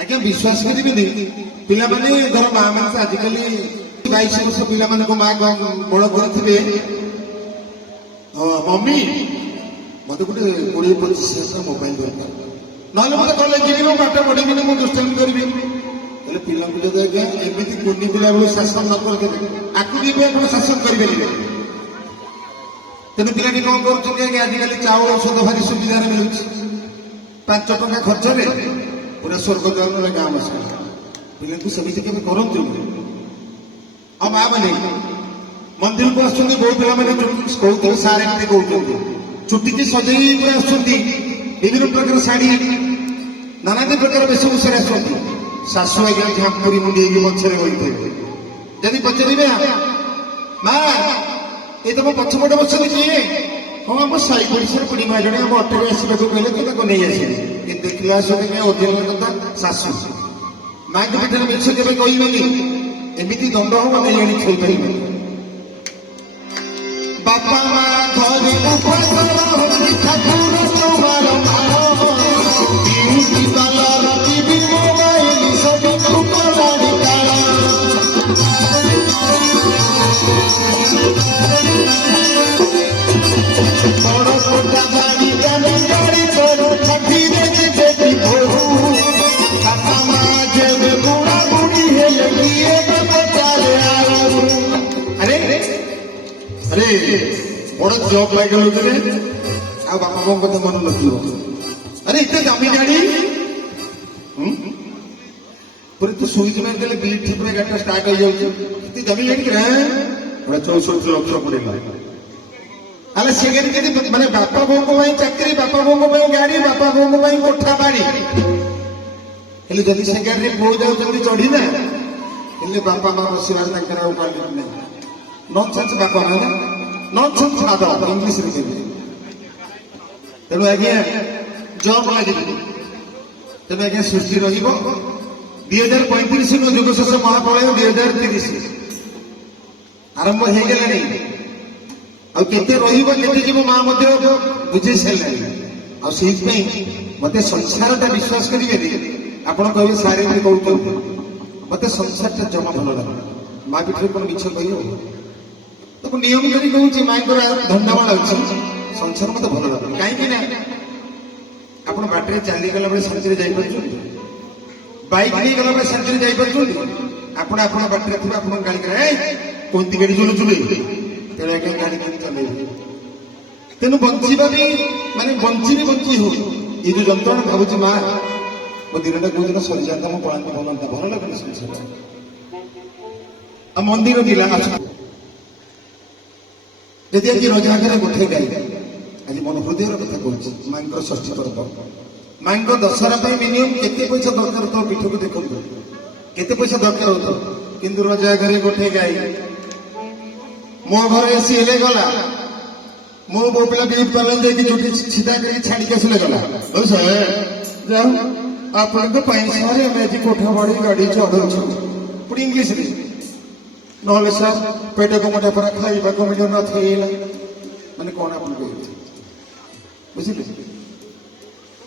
आज्ञा विश्वास करेंगे पिला माने घर माँ मैंने आजिकल 22 वर्ष पिला माने को माँ बड़ करे मम्मी मत गोटे 20-25 मोबाइल दरकार ना मत कलेज जी पाठ पढ़ी मुझे दुष्टामी करी पिला जब आज्ञा एमती कुनी पिला बेलू शासन न करते आकु भी आप शासन करेंगे तेणु पिलाटी कौन कर आजिकल चाउल औषध भारी सुविधा मिलूँ 5 टंका खर्च पूरा स्वर्ग द्वार गाँ बस पिला सेमती केवे करतु आ माँ मैंने मंदिर को आस बहुत पिला कहते सारे एमती कहते चुटी की सजई पूरा आसुँच विभिन्न प्रकार शाढ़ी नाना प्रकार वेशभूषा आसुँच शाशु आज्ञा झांपुरी मुंडी पछरे बही जदि पचारे माँ ये तुम पछपटे बस किए हाँ आम साई पड़ोसा बुढ़ी माँ जड़े आम अटो आसवाक कहले कि नहीं आसे देखला ओरिजिनाल कथा शाशु माँ के पीठर मिछ के कहबेनि एमती दंड हम नहीं जाणी थोपार बापा माँ बड़ जॉब लगे आ बापा बों कथा मन लगे अरे इतने दामी गाड़ी पूरे तो सुईच मार दे बीट ठीक गाड़ी स्टार्ट हो जाए दामी गाड़ी क्या 64 लाख पड़ेगा अरे से गाड़ी के माने बापा बों को चाकरी बापा बों को गाड़ी बापा बों को कोठा बाड़ी हेले जल्दी से गाड़ी पो जाओ जल्दी चढ़ी ना हेले बापा माँ बसवार नहीं नॉनसेंस बापा माँ नॉनसेंस आदर इंग्लिश रे तेणु आज्ञा जॉब लगे तेणु आज्ञा सृष्टि रहिबो 2035 नु युगशेष महाप्रलय 2030 आरंभ हो गलानी आ केते रहिबो केते जीव मां मध्ये बुझे सारलानी आ सेहि पई मते संसारटा विश्वास करिवे आपण कहबे सारे में कहतो मते संसारटा जमा भलो लागे मां पिठरे कोन मिछ कहियो तो नियम करी कहूँ माँ को धंडामाल अच्छी संसार मत भल लगे कहीं आप बाटे चली गला बेले शांति जापर बैक नहीं गला बेले शांति जापर आप बाटे थे आप गाड़ी कौन गाड़ी चलुचुले तेणु आज्ञा गाड़ी के चल तेणु बंचा भी माने बंची भी बंची हो ये जो जंत्रणा भावुँ माँ मो दिनटा कौ दिन सरी जाता मो पढ़ा भलता भल लगे संसार मंदिर दिला यदि आज रज आगे गोटे गाई आज मन हृदय कथा कहूँ माँ षष्ठी पर्व माँ दशहरा मिनिमम केते पैसा दरकार तो पीठ को देखो केते पैसा दरकार हो किंतु रज आगे गोटे गाई मो घर एसी हेले गला मो बो पिला बीट पालन जाकि चुटी सीधा कर छाड़ी के आसले गला जाओ आपण सारे आज कोठा बाड़ी गाड़ी चढ़ाऊ पुणी इंग्लीश ना सर पेट को मोटा पर खाइबा को मिल ना माने कौन आप बुझे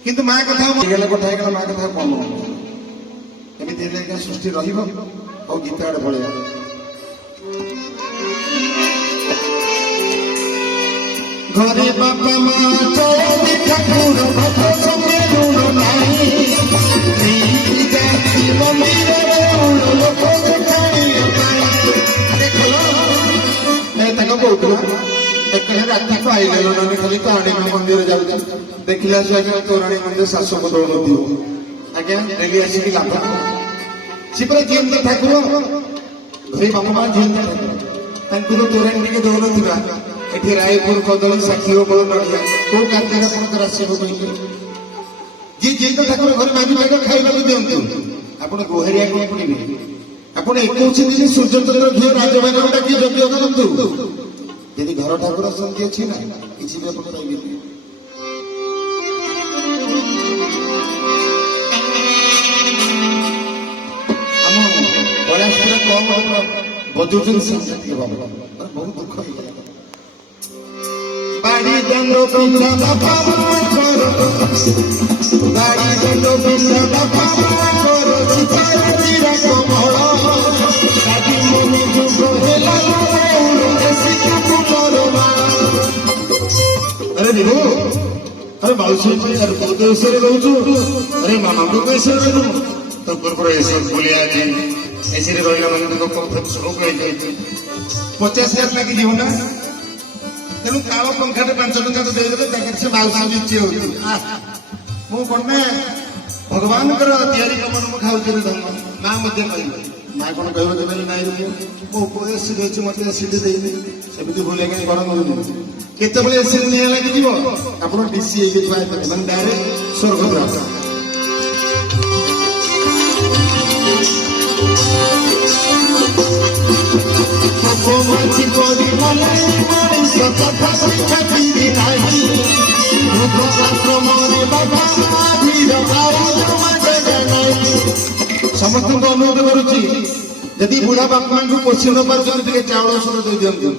किंतु माँ कथा गोटाए गला माँ कथा कौन एमती सृष्टि रही गीत आड़े बढ़िया घरे बापा माँ चौबी ठाकुर भक्त संगे लुण नहीं राति को आईगल खाली ताणी मंदिर जाऊँ देखला तोराणी मंदिर शासक दौड़ आज्ञा डेली आसिक लाभ सी पूरा जीवंत ठाकुर घरे बापा माँ जीवंत ठाकुर तो तोराणी टे दौन ये रायपुर कदली साक्षी बड़ नड़िया कौ कार्य आपंकर आसो जी जीवंत ठाकुर घर मांगी खाइबा दिंतु आप गुहारिया कौन पड़े आप 21 दिन सूर्यचंद्र घी राजभाग डाक यज्ञ करतु यदि घर ठाकुर शांति अच्छी ना किसी भी आप पाइबे प्रयास पूरा कम बजुचन सांस्कृतिक भाव बहुत दुख बाड़ी दांड पिछा बापा माकर गाड़ी दांड पिछा बापा माकर सीतार जीरा कमल काटी मन जुग हेला देशी फुलर अरे निभो अरे माउसी अरे तू तो ऐसे रहूँ अरे मामा को कैसे रहूँ तो गुरपुर ऐसे बोले आज ऐसे रहा मैंने तो शुरू कर 50,000 लगी जीवन ना तेणु काल पंखाटे 5 टଙ୍କା तो ଦେଇଦେବେ ତାଙ୍କର ସେ ମାଉସୀ ବିଚି ହଉଛି ମୁଁ କଣ ଭଗବାନଙ୍କର ତିଆରି କାମ ମୁଁ ଖାଉଛି ରେ ଧର୍ମ ମା ମଧ୍ୟ କହିବେ ମା କଣ କହିବ ଦେବେ ନାଇଁ ମୋ ଉପରେ ଏସିଡ୍ ଅଛି ମତେ ଏସିଡ୍ ଦେଇନି ସେମିତି ଭୁଲେ କାହିଁ ଗରମ ହଉନି କେତେବେଳେ ଏସିଡ୍ ନିଆଁ ଲାଗିଯିବ ଆପଣ ଡିସି ହେଇକି ଥୁଆ ହେଇପାରିବେ ମାନେ ଡାଇରେକ୍ଟ ସ୍ୱର୍ଗଦ୍ୱାର माची कोरी मलाई मनीष कथा शिक्षा पीरी नाही रूप आश्रमरे बाबा धीर आउज मजग नाही समस्त अनुरोध करुची यदि बुढ़ा बापा को पोषण पार्छन टिके चावल सुन दे दियंतु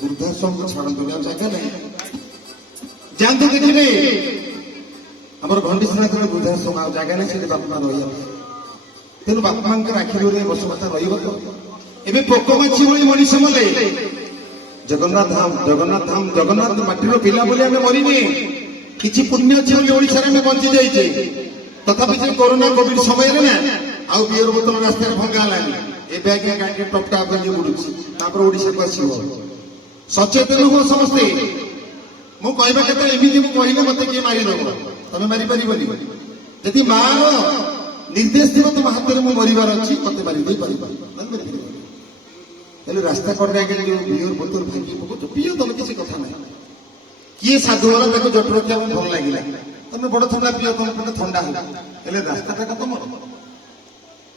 वृद्धाश्रम को छाड़ंतु या जगह नहीं जानते देखिले हमर घंटीसनाथ रे वृद्धाश्रम आ जगह नहीं से बापा रहिया तेनु बापा के आखिर रे बसवता रहिबो तो एबे पोकमाछी भली मनीष मले जगन्नाथ धाम जगन्नाथ माटीर पिला बोली आम मरीने किछि पुण्य अछि बोली ओडिसा रे बंची जाइछे तथापि जे कोरोना कोविड समय रे ना आउ बियर बोतल रास्ता रे भंगा लानी ए बैग गाड़ी टपटा कर उड़ुछि तापर ओडिसा को आसीबो सचेतन हो समस्ते मु कहबा केते एमिति मु कहिले मते के मारि दबो तमे मारि परिबनी यदि मार निर्देश दिबो तुम हाथ रे मु मरिबार अछि मते मारि देई परिबा हेलो रास्ता कड़े आगे जो बियर बोतल भांगी पको तो पियो तुम किसी कथा ना किए साधु वाला देखो जट रखिया भल लगे तुम बड़ ठंडा पियो तुम पे ठंडा हो हेले रास्ता टा तुम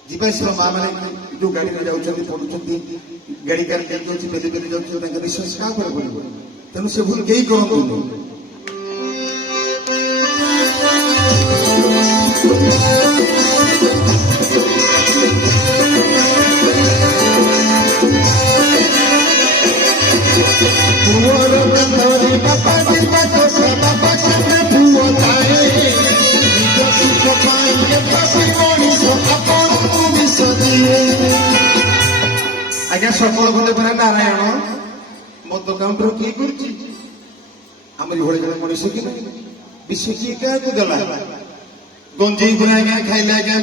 जीवा शिव माँ मैंने जो गाड़ी में जाऊँ पड़ुंट गाड़ी गाड़ी जाऊँ बेली बेली जाऊँ निश्वास क्या पड़े तेणु से भूल कहीं करूँ आज्ञा सकल गले पर नारायण मत काउंटर किए करमरी भाई जन मनीष कि विश्व किए क्या देला गंजेई गुण आज्ञा खाइले आज्ञा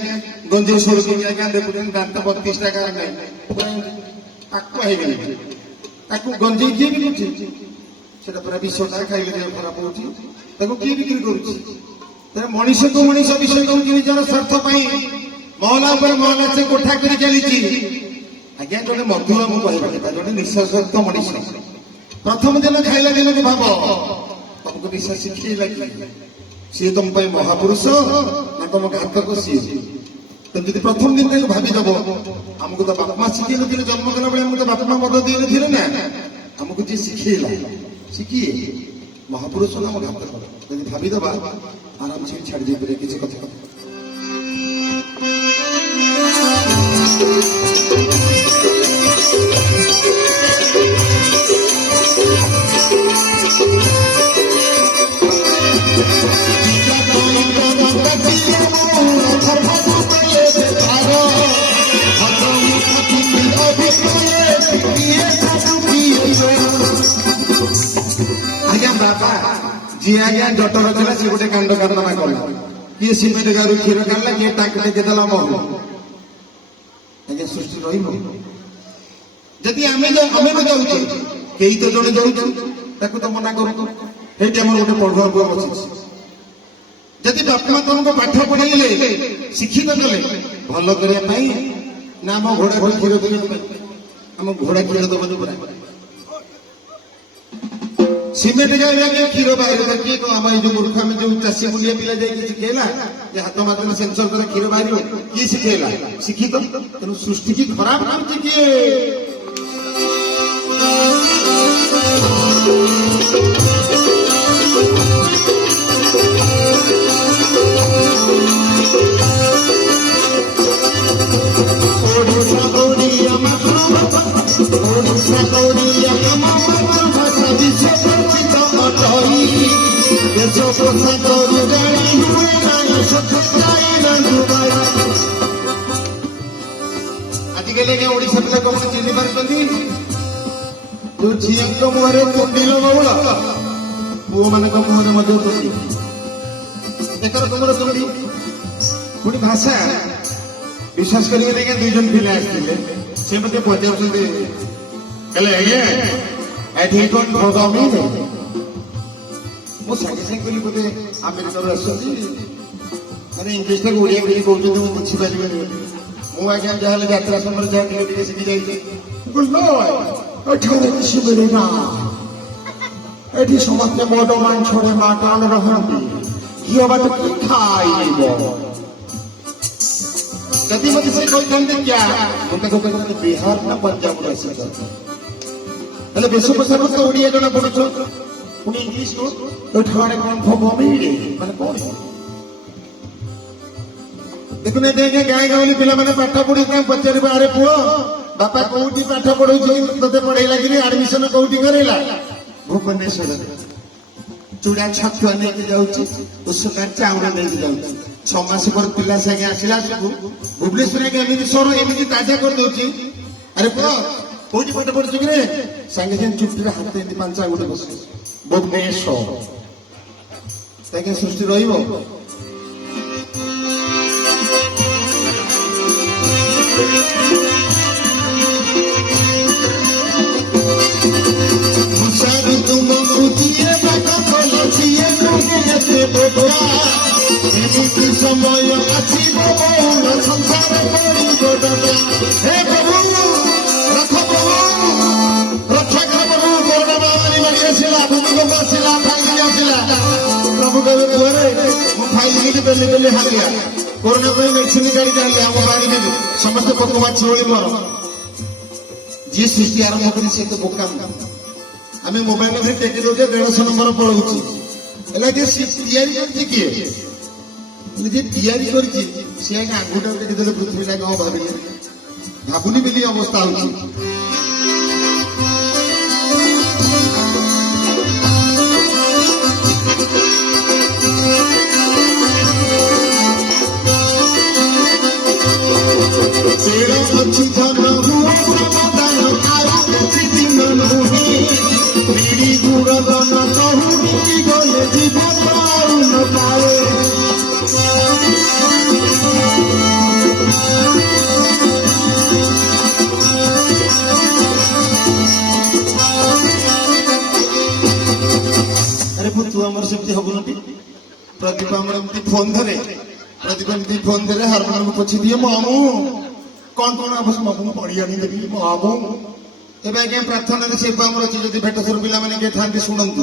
गंजेई सोर कि आज्ञा देखुन दांत 32 टाका गंजेई किए भी सेटा पूरा विषटा खाइले खराब हो किए बिक्री कर मनीष को मनीष विषय कौन निजर स्वार्थ महला पर महला से कोठा कर चली आज्ञा जन मधुर मुझे कहवा जन निश्वास मनीष प्रथम दिन खाइला दिन को भाव तुमको निश्वास शिखला सी तुम महापुरुष ना तुम घातक सी तुम जो प्रथम दिन तक भावीदेव आमको तो बापमा शिखे नी जन्म कला बेले आमको तो बापमा मद दी थे ना आमको जी शिखेला शिखिए महापुरुष नाम घातक जब भावीदेव आराम से छाड़ दे किसी कथा आज्ञा बापा जी आज्ञा जटर देला से गोटे कांड कारनामा कला किए सिमेंट गारू क्षीर काढला किए टाकटे देला मोह आज्ञा सृष्टि रहिबो जदि आमे जाउछे केही तो जणे जाउछे ताकू तो मना करू हेटी हमर गोटे पढ़ुआ बुआ बछि जदि बापा तुमको पाठ पढ़ाइले शिक्षित कले भल करिया पाई ना हम घोड़ा घोड़ा क्षीर देबे हम घोड़ा क्षीर देबे पूरा सीमेंट जाए क्षीर बाहर किए तो आम जो मूर्ख आम जो चाषी मुलिया पिला जाए शिखेला जे हाथ मात्र सेंसर कर क्षीर बाहर किए शिखेला शिखित तेणु सृष्टि की खराब करती किए ओडिशा ଦେଶ ପୋଷାକରୁ ଜାଣି ହୁଏ ନାହିଁ ସତ୍ୟ ଆଜିକାଲି ଆଜ୍ଞା ଓଡ଼ିଶା ପିଲା କଣ ଚିହ୍ନି ପାରୁଛନ୍ତି? ଯୋଉ ଝିଅଙ୍କ ମୁହଁରେ କୁଣ୍ଡିଲ ବହୁଳ ପୁଅମାନଙ୍କ ମୁହଁରେ ମଧ୍ୟ ତୁଣ୍ଡି ଏକ ରକମର ତୁଣ୍ଡି। ପୁଣି ଭାଷା ବିଶ୍ୱାସ କରିବେନି ଆଜ୍ଞା, 2 ଜଣ ପିଲା ଆସିଥିଲେ, ସେ ମତେ ପଚାରୁଛନ୍ତି ହେଲେ ଆଜ୍ଞା ଏଠି କଣ ଠଗାମି? ମୁଁ ସାଙ୍ଗେ ସାଙ୍ଗେ କରି ବୋଧେ ଆମେରିକାରୁ ଆସୁଛନ୍ତି, ମାନେ ଇଂଲିଶଟାକୁ ଓଡ଼ିଆ କରି କହୁଛନ୍ତି, ମୁଁ ବୁଝିପାରିବିନି। ମୁଁ ଆଜ୍ଞା ଯାହାହେଲେ ଯାତ୍ରା ସମୟରେ ଯାହା ଟିକେ ଟିକେ ଶିଖି ଯାଇଛି। ଏଠାରେ କିଛି ମିଳିନା, ଏଠି ସମସ୍ତେ ବଡ଼ ମାଂସରେ ମାଟାଣ ରହନ୍ତି, ଘିଅ ବାଟ କି ଖାଇବ। ଯଦି ମତେ ସେ କହିଥାନ୍ତେ କ୍ୟା, ମୁଁ ତାକୁ କହିଥାନ୍ତି ବିହାର ନା ପଞ୍ଜାବରୁ ଆସିଛନ୍ତି, ହେଲେ ବେଶ ପୋଷାକ ତ ଓଡ଼ିଆ ଜଣା ପଡୁଛ, ପୁଣି ଇଂଲିଶ ଏଠାରେ କଣ ଭୋଗମି ମାନେ କଣ? ଦେଖୁନ ଆଜ୍ଞା ଗାଁ ଗାଉଁଲି ପିଲାମାନେ ପାଠ ପଢି ପଚାରିବ, ଆରେ ପୁଅ ବାପା କୋଉଠି ପାଠ ପଢଉଛି, ତତେ ପଢେଇଲା କିରି ଆଡମିସନ କୋଉଠି କରେଇଲା? ଭୁବନେଶ୍ୱର। ଚୁଡା ଛତୁଆ ନେଇକି ଯାଉଛି, ଉଷୁନା ଚାଉଳ ନେଇକି ଯାଉଛି। 6 ମାସ ପରେ ପିଲା ସାଙ୍ଗେ ଆସିଲା ସବୁ ଭୁବନେଶ୍ୱର ଆଜ୍ଞା ଏମିତି ସର ଏମିତି ତାଜା କରିଦଉଛି। ଆରେ ପୁଅ କୋଉଠି ପାଠ ପଢୁଛୁ କିରେ? ସାଙ୍ଗେ ସାଙ୍ଗେ ଚୁଟିରେ ହାତ ଏମିତି 5 ଆଙ୍ଗୁଠି ବସି ଭୁବନେଶ୍ୱର। ଆଜ୍ଞା ସୃଷ୍ଟି ରହିବ। ତୁମକୁ ଯିଏ ପାଠ କଲ ସିଏ ନୁହେଁ ଏତେ ବୋକା, ଏମିତି ସମୟ ଆସିବ ବହୁଳ ସଂସାର କରିବ ଡକା। ହେ ପ୍ରଭୁ ରଖ, ପ୍ରଭୁ ରକ୍ଷା କର, ପ୍ରଭୁ କରୋନା ମହାମାରୀ ମାଡ଼ି ଆସିଲା, ଭୂମିକମ୍ପ ଆସିଲା, ଫାଇଲିନ୍ ଆସିଲା। ପ୍ରଭୁ କହିବେ ପୁଅରେ ମୁଁ ଫାଇଲିନ୍ ବେଲି ବେଲି ହାରିଆ, କରୋନା ପାଇଁ ମେଡିସିନ ଗାଡ଼ି ଆଣିଲେ ଆମ ବାଡ଼ିରେ ସମସ୍ତେ ପୋକ ମାଛି ଭଳି ମର। ଯିଏ ସୃଷ୍ଟି ଆରମ୍ଭ କରି ସିଏ ତ ବୋକା। ଆମେ ମୋବାଇଲ ଟେକି ଦଉଛେ, 150 ନମ୍ବର ପଳଉଛି, ହେଲେ ତିଆରି କରିଛି କିଏ? ଯିଏ ତିଆରି କରିଛି ସିଏ ଆଜ୍ଞା ଆଙ୍ଗୁଟା ଟେକିଦେଲେ ପୃଥିବୀଟା କଣ ଭାବିଲେ? ଭାବୁନି ବୋଲି ଅବସ୍ଥା ହଉଛି। ଅଛି ଧନ ହୁଅ ପ୍ରମଦାନ, ଆଉ କିଛି ଦିନ ନୁହେଁ, ବିଡ଼ି ଗୁଡ଼ ଦନ କହୁଡ଼ି ଗଲେ ଯିବ ଆଉ ନ ପାଏ। ଆରେ ମୁଁ ତୁ ଆମର ସେମିତି ହବୁନି। ପ୍ରଦୀପ ଆମର ଏମିତି ଫୋନ ଧରେ, ପ୍ରଦୀପ ଏମିତି ଫୋନ ଧରେ ହାରମୋନିୟମ ପଛେ ଦିଏ, ମାମୁ କଣ କଣ ଆବଶ୍ୟକ ମାମୁ ପଢି ଆଣିଦେବି ମାମୁ। ଏବେ ଆଜ୍ଞା ପ୍ରାର୍ଥନାରେ ସେ ଆମର ଅଛି, ଯଦି ଭେଟେଶ୍ୱର ପିଲାମାନେ କିଏ ଥାନ୍ତି ଶୁଣନ୍ତୁ,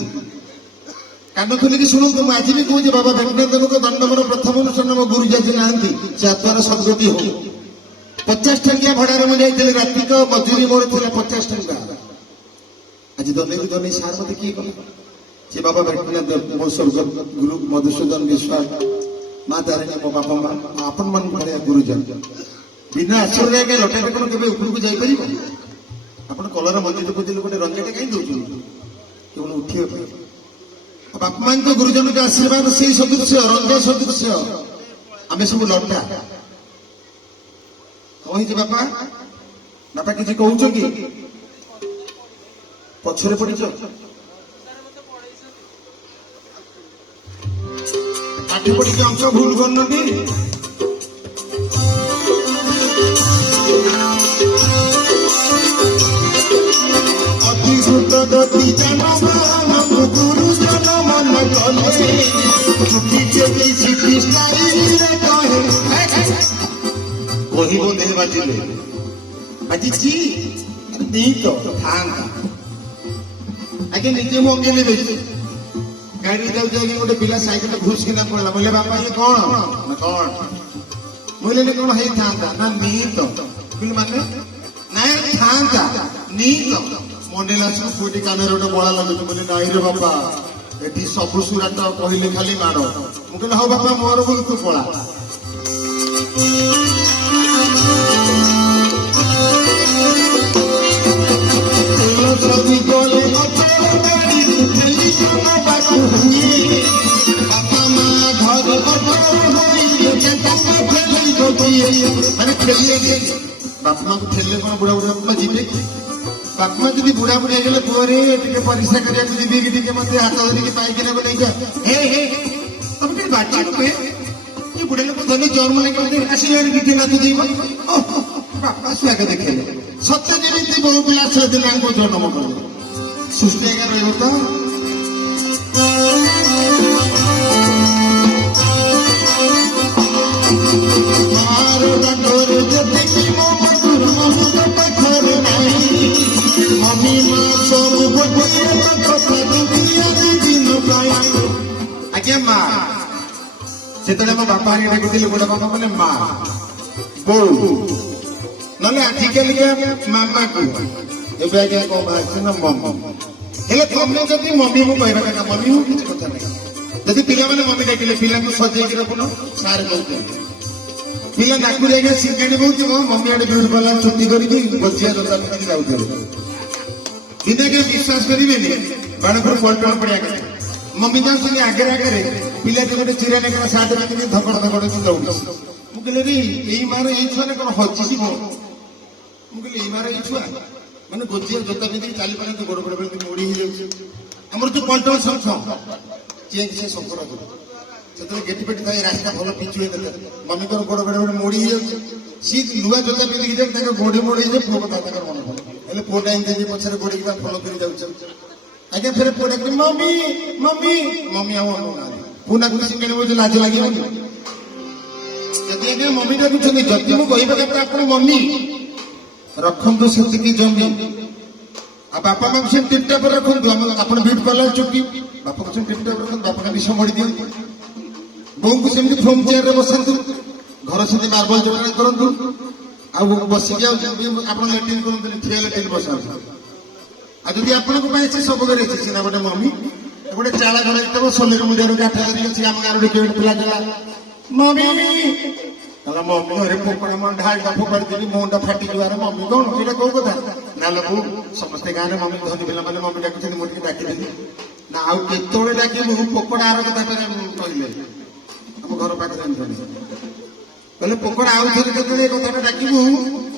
କାନ ଖୋଲିକି ଶୁଣନ୍ତୁ। ମୁଁ ଆଜି ବି କହୁଛି ବାବା ଭେଙ୍କଟେଶ୍ୱରଙ୍କ ଦଣ୍ଡବର ପ୍ରଥମ ଅନୁଷ୍ଠାନ ମୋ ଗୁରୁ ଯଦି ନାହାନ୍ତି, ସେ ଆତ୍ମାର ସଦ୍ଗତି ହଉ। 50 ଟଙ୍କିଆ ଭଡାରେ ମୁଁ ଯାଇଥିଲି, ରାତିକ ମଜୁରୀ ମୋର ଥିଲା 50 ଟଙ୍କା। ଆଜି ଦନେଇକି ଦନେଇ ସାର୍ ମତେ କିଏ କଲେ? ସେ ବାବା ଭେଙ୍କଟନାଥ ମୋ ସ୍ୱର୍ଗ ଗୁରୁ ମଧୁସୂଦନ ବିଶ୍ୱାଳ, ମା ତାରିଣୀ ମୋ ବାପା ମା, ଆପଣ ମାନଙ୍କ ଭଳିଆ ଗୁରୁଜନ। ବିନା ଆଶ୍ରୟରେ ଆଜ୍ଞା ଲଟାଟେ କଣ କେବେ ଉପରକୁ ଯାଇପାରିବ? ଆପଣ କଲର ମନ୍ଦିର ବୁଝିଲେ ଗୋଟେ ରଞ୍ଜାଟେ କାହିଁ ଦଉଛନ୍ତି? କେବଳ ଉଠିବା ପାଇଁ। ବାପା ମାଙ୍କ ଗୁରୁଜନଙ୍କ ଆଶୀର୍ବାଦ ସେଇ ସଦୃଶ୍ୟ, ରଞ୍ଜା ସଦୃଶ୍ୟ। ଆମେ ସବୁ ଲଟା। କଣ ହେଇଛି ବାପା? ବାପା କିଛି କହୁଛ କି? ପଛରେ ପଡିଛ? ପାଠ ପଢିକି ଅଙ୍କ ଭୁଲ କରୁନଟି? ଅତିଭୂତ ଗତି ଜନମାନଙ୍କୁ ଗୁରୁଜନ ମନ କଲେ, ଛୁଟି ଯଦି ସିଟି ଷ୍ଟାଇଲରେ କହେ କହିବ ଦେହ ବାଜିଲେ ବାଜିଛି ତ ଥାନ୍ତା। ଆଜ୍ଞା ନିଜେ ମୁଁ ଅଙ୍ଗେଇ ନେବେ, ଗାଡି ଯାଉଛି ଆଜ୍ଞା ଗୋଟେ ପିଲା ସାଇକେଲ ଘୁଷକିନା ପଡିଲା, ବୋଲେ ବାପା ଇଏ କଣ ନା କଣ? ବୋଇଲେ କଣ ହେଇଥାନ୍ତା ନା ନି ତ ମାନେ ନାଇଁ ଥାନ୍ତା ନି ତ ମନେଲା ସବୁ କୋଉଠି କାନରେ ଗୋଟେ ବଳା ଲାଗୁଛି, ବୋଲେ ନାଇଁ ରେ ବାପା ଏଠି ସବୁ ସୁରାଟ କହିଲେ ଖାଲି ମାଡ଼। ମୁଁ କହିଲି ହଉ ବାପା ମୋର ବୋଲି ତୁ ପଳା। ସବି ଗଲେ ଅଚଳ ଗାଡ଼ି ଠେଲି ବାକୁ ହୁଏ, ଠେଲିଲେ ବାପା ମାଙ୍କୁ ଠେଲିଲେ କଣ ବୁଢା ବୁଢା ବାପା ଯିବେ କି? ବାପା ମା ଯଦି ବୁଢା ବୁଢୀ ହେଇଗଲେ ପୁଅରେ ଟିକେ ପରିଶ୍ରା କରିବାକୁ ଯିବି କି ଟିକେ ମତେ ହାତ ଧରିକି ପାଇକିନା ନେଇଯା ହେ ହେ ତମେ ଟିକେ ବାଟି ରୁପେ ये बुढ़े लोग धनी जन्म लेके आसिले गीते नाचु देव बापा स्वागत देखेले सत्य जेमिति बहु पिला छे दिलांको जन्म कले सुस्ते एगा रहबो तो मारो डोर जति की मो मधुर मधुर पत्थर नहीं मम्मी मां सब गोटे कथा दुनिया दिन पाई आज्ञा मां ସେତେବେଳେ ମୋ ବାପା ଆଣି ଡାକିଥିଲେ ଗୋଟେ ବାପା ମାନେ ମା ବୋଉ ନହେଲେ ଆଜିକାଲିକା ମାମାକୁ ଏବେ ଆଜ୍ଞା କଣ ବାହାରିଛି ନା ମମି ହେଲେ ତମେ ଯଦି ମମିକୁ କହିବା କଥା ମମିକୁ କିଛି କଥା ନାହିଁ ଯଦି ପିଲାମାନେ ମମି ଡାକିଲେ ପିଲାଙ୍କୁ ସଜେଇକି ରଖୁନ ସାର୍ କହୁଛନ୍ତି ପିଲା ନାକୁ ଯାଇକି ସିଗାରେଟ ବହୁଥିବ ମମି ଆଡେ ବିଉଟି ପାର୍ଲର ଛୁଟି କରିକି ବସିଆ ଜୋତା ପିନ୍ଧିକି ଯାଉଥିବ ଦିନେ କେହି ବିଶ୍ୱାସ କରିବେନି ବାଣପୁର ପଲ୍ଟନ ପଡିଆ କଥା मम्मी जाऊँगी आगे आगे पिला गोटे चिरा लेकर साथ रखी धकड़ धकड़ की दौड़ मुझे यही मार यही छुआ ने कौन हजिसी मुझे यही मार यही छुआ मैंने गोजिया जोता पिंधि चली पारे गोड़ गोड़ मोड़ी ही जाऊँ आमर जो पल्टन शंख चेक से शंकर से गेटी पेटी था रास्ता भल पिचु मम्मी को गोड़ गोड़ मोड़ी ही जाऊँ सी लुआ जोता पिंधिकी जाए गोड़े मोड़ी जाए पुओ कथा मन भल पुओटा एमती पछे गोड़ी फल कर जाऊँ आज्ञा फिर पुओटा मम्मी मम्मी मम्मी आउ पुना को सिंगाड़ी बोझ लाज लगे जदि आज्ञा मम्मी डाकुଛନ୍ତି जदि मु कहबा କଥା ଆପଣ मम्मी रखंतु सेतिकी जमी आ बापा मां से टिपटा पर रखंतु आपण बीट पार्लर चुकी बापा को टिपटा पर रखंतु बापा भी संभाली दियंतु बों को सेमती फोम चेयर रे बसंतु घर से मार्बल जोड़ा करंतु आ बसी के आपण लेटिन करंतु ठिया लेटिन बसंतु आ जदि आपण को पाए सब करे सिना गोटे मम्मी गोटे चाला घर एकदम सोलेर मुंडे काठ धरिक आम गाँव केवट पिला चला मम्मी कहला मम्मी घरे पोकड़ा मन ढाईटा फोपाड़ी देवी मुंडा फाटी जाए मम्मी कौन ये कौ कथा ना लोक समस्ते गाँव में मम्मी धनी पिला मैंने मम्मी डाकुଛନ୍ତି ମୁଁ ଟିକେ ଡାକିଦେଲି ନା ଆଉ କେତେବେଳେ ଡାକିବୁ ପୋକଡ଼ା ଆର କଥା କହିଲେ ଆମ ଘର ପାଖରେ ଜଣେ କହିଲେ ପୋକଡ଼ା ଆଉ ଥରେ କେତେବେଳେ କଥାଟା ଡାକିବୁ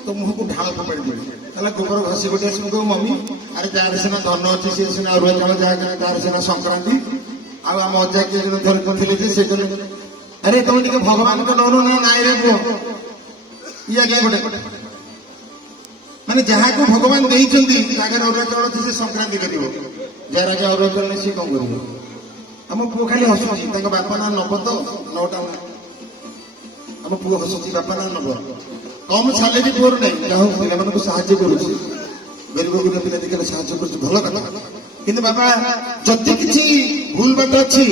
तो मुह को ढाल फोपाड़ी देवी कहला गोबर घसी गोटे आस कह मम्मी अरे जार सीना धन अच्छी सी सीना अरुआ चाउल जहाँ तार सीना संक्रांति आम अजा किए धरी से कहले अरे तुम टे भगवान को नौनु ना नाई रे पुओ ये आज्ञा गोटे माने जहाँ को भगवान देइछंती तागर अरुआ चाउल से संक्रांति करिवो जार आगे अरुआ चाउल से कौन करिवो आम पुओ खाली हसुची बापा ना नब तो 9टा आम पुओ हसुची बापा ना नब कम सालेरी पुअर नहीं जहाँ पिला को साहाଯ୍य करुच्छी गरीब गुरिया पिला देखिए साहाଯ୍य करुच्छी भल कथा किंतु बाबा जदि किसी भूल बात अच्छी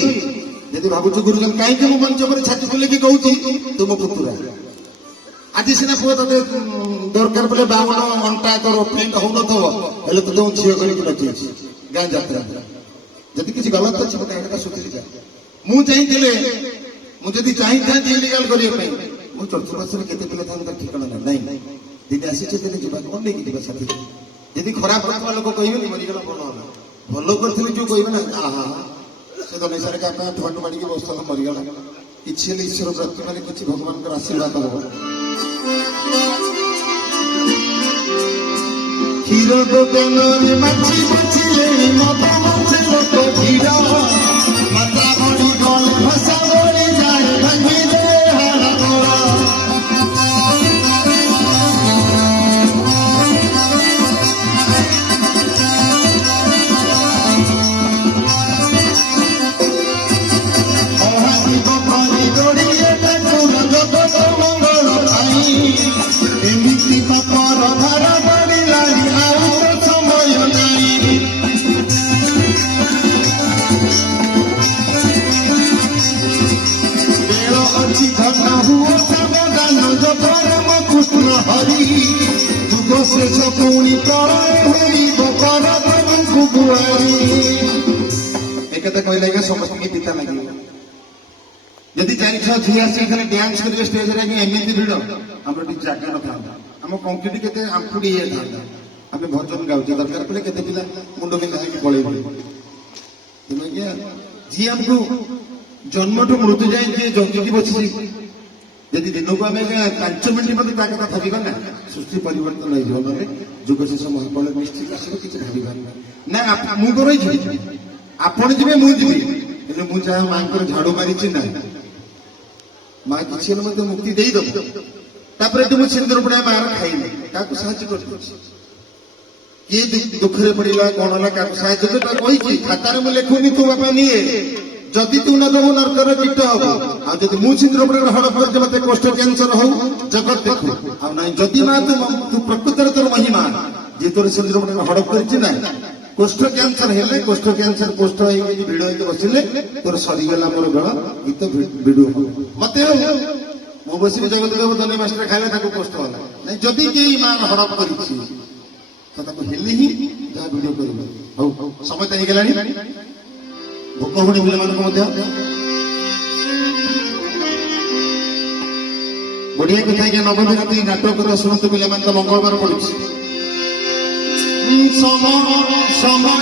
यदि भावुच गुरुजन कहीं मु मंच पर छाती खोलिकी कहूँ तुम पुतुरा आज सीना पुओ ते दरकार पड़े 52 घंटा तोर प्रिंट हो नथो हेले तो झील करके रखी गाँ यात्रा जदि किसी गलत अच्छी मत सुधरी जा मुझे चाहिए इलिगाल करने मु चतुर्मास केते पिला था ठिकाना नहीं दिन आसी कौन लेकिन जा साथी यदि खराब करता लोक कहे मरीगला भल भल कर जो कहे ना आहा से तो निशार का ठंड माड़ी बस्ता मरीगला किसी ईश्वर प्रति माने किसी भगवान आशीर्वाद हो क्षीर दोकान माछी बचिले मत माछे लोक भीड़ माता बड़ी गल भाषा बड़ी जाए भांगी दे हारा तोरा एमती बापर भार बढ़िलानी आउ समय नहीं बेल अच्छी घटना हुआ सावधान जम कृष्ण हरि दुग शेष पुणी प्रलय हो बुआरी एक कहला समस्त पिता लगे यदि 400 झी आसी डांस करेंगे स्टेज एमती भिड़ आम जगह न था आम कंक्रीट के आंफुड़ी था आम भजन गाँचे दरकार पड़े के मुंड बिंधा पलि जी आमको जन्म ठू मृत्यु जाए जी जगिकी बची ଯଦି ଦିନକୁ ଆମେ 5 ମିନିଟ୍ ମଧ୍ୟ ତା କଥା ଭାବିବା ନା ସୃଷ୍ଟି ପରିବର୍ତ୍ତନ ହେଇଯିବ। ନହେଲେ ଯୁଗ ଶେଷ ମହାଫଳ ନିଶ୍ଚିତ ଆସିବ, କିଛି ଭାବିବାର ନା ମୁଁ ତ ରହିଯିବି, ଆପଣ ଯିବେ ମୁଁ ଯିବି, ହେଲେ ମୁଁ ଯାହା ମାଙ୍କର ଝାଡୁ ମାରିଛି ନା ମା କିଛି ହେଲେ ମୋତେ ମୁକ୍ତି ଦେଇଦବ। ତାପରେ ଏଠି ମୁଁ ସିନ୍ଦୁର ପଡିଆ ମାର ଖାଇଲି, କାହାକୁ ସାହାଯ୍ୟ କରିଦେଉଛି, କିଏ ଦୁଃଖରେ ପଡିଲା କଣ ହେଲା କାହାକୁ ସାହାଯ୍ୟ କରି କହିଛି ଖାତାରେ ମୁଁ ଲେଖୁନି ତୁ ବାପା ନିଏ, ଯଦି ତୁ ନ ଦେବୁ ନର୍କର କୀଟ ହବ, ଆଉ ଯଦି ମୁଁ ସିନ୍ଦୁର ପଡିଆରେ ହଡପ କରିଛି ମତେ କୋଷ୍ଠ କ୍ୟାନ୍ସର ହଉ ଜଗତ ଦେଖୁ, ଆଉ ନାଇଁ ଯଦି ମା ତୁ ପ୍ରକୃତରେ ତୋର ମହିମା ଯିଏ ତୋର ସିନ୍ଦୁର ପଡିଆରେ ହଡପ କରିଛି ନା କୋଷ୍ଠ କ୍ୟାନ୍ସର ହେଲେ କୋଷ୍ଠ କ୍ୟାନ୍ସର କୋଷ୍ଠ ହେଇକି ଭିଡ ହେଇକି ବସିଲେ ତୋର ସରିଗଲା ମୋର ବେଳ ଗୀତ ଭିଡିଓ ମତେ ମୁଁ ବସିବି ଜଗତ ଦେବ ଧନୀ ମାଷ୍ଟର ଖାଇଲେ ତାକୁ କୋଷ୍ଠ ହେଲା ନାଇଁ, ଯଦି କେହି ମା ହଡପ କରିଛି ତ ତାକୁ ହେଲେ ହିଁ ଯାହା ଭିଡିଓ କରିବ। ହଉ ସମୟ ତ ହେଇଗଲାଣି, ଭୋକ ହଉନି ପିଲାମାନଙ୍କୁ ମଧ୍ୟ ବଢିଆ କଥା ଆଜ୍ଞା। ନବମୀ ରାତି ନାଟକ କଥା ଶୁଣନ୍ତୁ ପିଲାମାନେ, ତ ମଙ୍ଗଳବାର ପଡୁଛି। ସମୟ